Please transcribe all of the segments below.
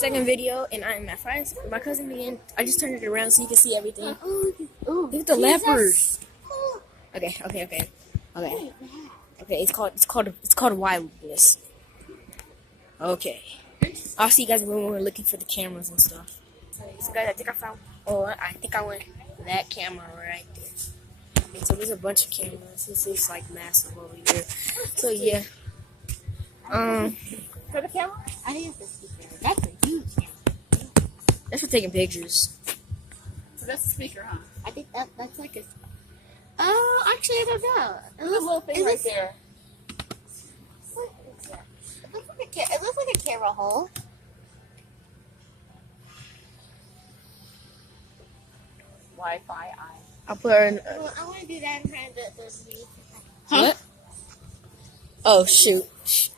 Second video, and I'm at my cousin again. I just turned it around so you can see everything. Look at the leopards. Okay. It's called wildness. Okay. I'll see you guys when we're looking for the cameras and stuff. So guys, I think I went that camera right there. And so there's a bunch of cameras. This is like massive over here. So yeah. For the camera? I think it's a speaker. That's a huge camera. That's for taking pictures. So that's the speaker, huh? I think that's like a. Oh, actually, I don't know. There's a little thing right there. What is that? It looks like a camera hole. Wi-Fi eye. I'll put her in. Well, I want to do that in front of the What? Oh shoot!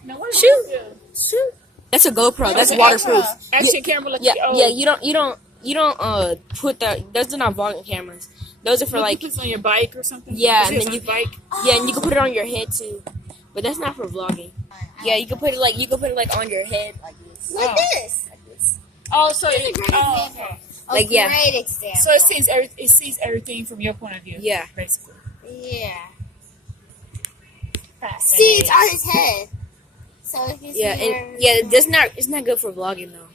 No, what Shoot! That's a GoPro. That's waterproof. Action camera. Like Yeah. You don't put that. Those are not vlogging cameras. Those are for like. You put this on your bike or something. Yeah, and then bike. Yeah, and you can put it on your head too. But that's not for vlogging. Yeah, you can put it like on your head like this. Like this. Like this. Oh, so That's a great example. okay. Like, yeah. Great example. So it sees everything from your point of view. Yeah. Basically. Yeah. Fascinating. See, it's on his head. So if you see it's not good for vlogging though.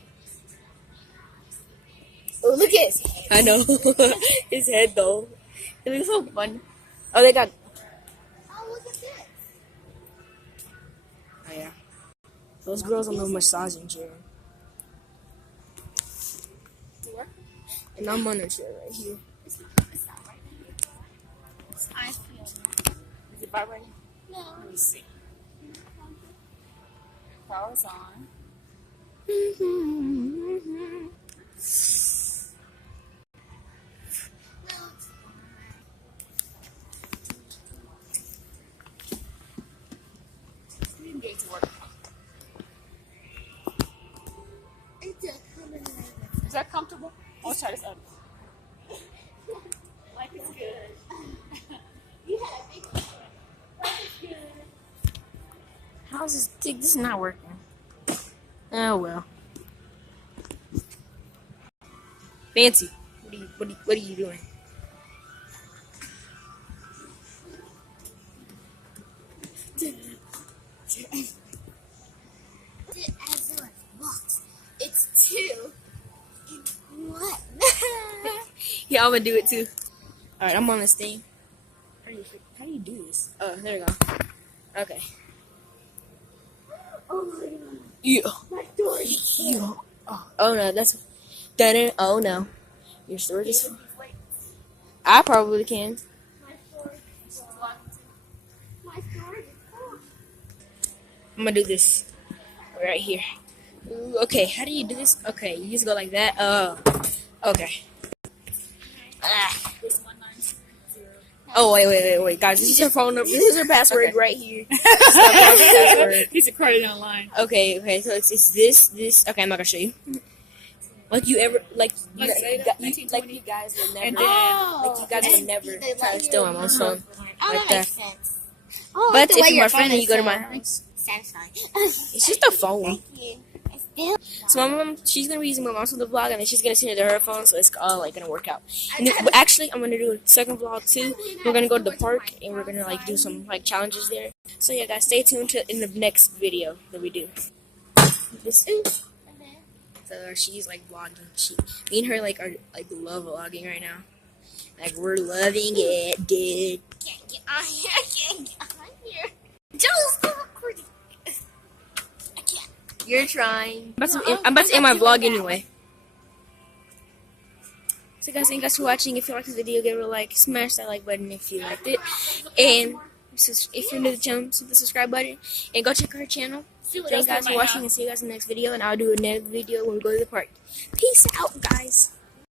Oh, look at his head. I know. His head though. It looks so fun. Oh, they got. Oh, look at this. Oh yeah. Those girls on the massaging chair. And I'm on a chair right here. It's not right now. I feel Is it vibrating? no. Let me see. Power's on. We didn't get to work. Is that comfortable? I'll try this other. Life is good. You had a big one. Life is good. How's this? This is not working. Oh well. Fancy. What are you doing? As though it walks. It's 2 in 1. Yeah, I'm gonna do it too. All right, I'm on this thing. How do you do this? Oh, there we go. Okay. Oh my god. Yeah. My door is Yeah. Oh no, that's. Done. Oh no. Your storage is. I probably can. My storage is full. My storage is full. I'm gonna do this right here. Ooh, okay, how do you do this? Okay, you just go like that. Okay. This 190. Oh wait, guys, this is her phone number. This is her password Okay. right here. This is her password. He's accredited online. Okay, so it's this. Okay, I'm not gonna show you. Like you ever like you, like you guys would never And then- like you guys would never try to steal my mom's phone. Oh, Like that makes sense. Oh, But the way if you're your my friend phone and you is go to my so house, satisfying. it's just a phone. Thank you. It's still. So my mom, she's gonna be using my mom's for the vlog, and then she's gonna send it to her phone, so it's all like gonna work out. And but actually, I'm gonna do a second vlog too. We're gonna go to the park, and we're gonna like do some like challenges there. So yeah, guys, stay tuned to in the next video that we do. This is. So she's like vlogging. Me and her like are like love vlogging right now. Like we're loving it, dude. Can't get on here. I can't get on here. Joe, stop recording. I can't. You're trying. I'm about to end my vlog anyway. So guys, thank you guys for watching. If you like this video, give it a like. Smash that like button if you liked it. And if you're new to the channel, hit the subscribe button. And go check our channel. Thank you guys for watching, and see you guys in the next video. And I'll do another video when we go to the park. Peace out, guys.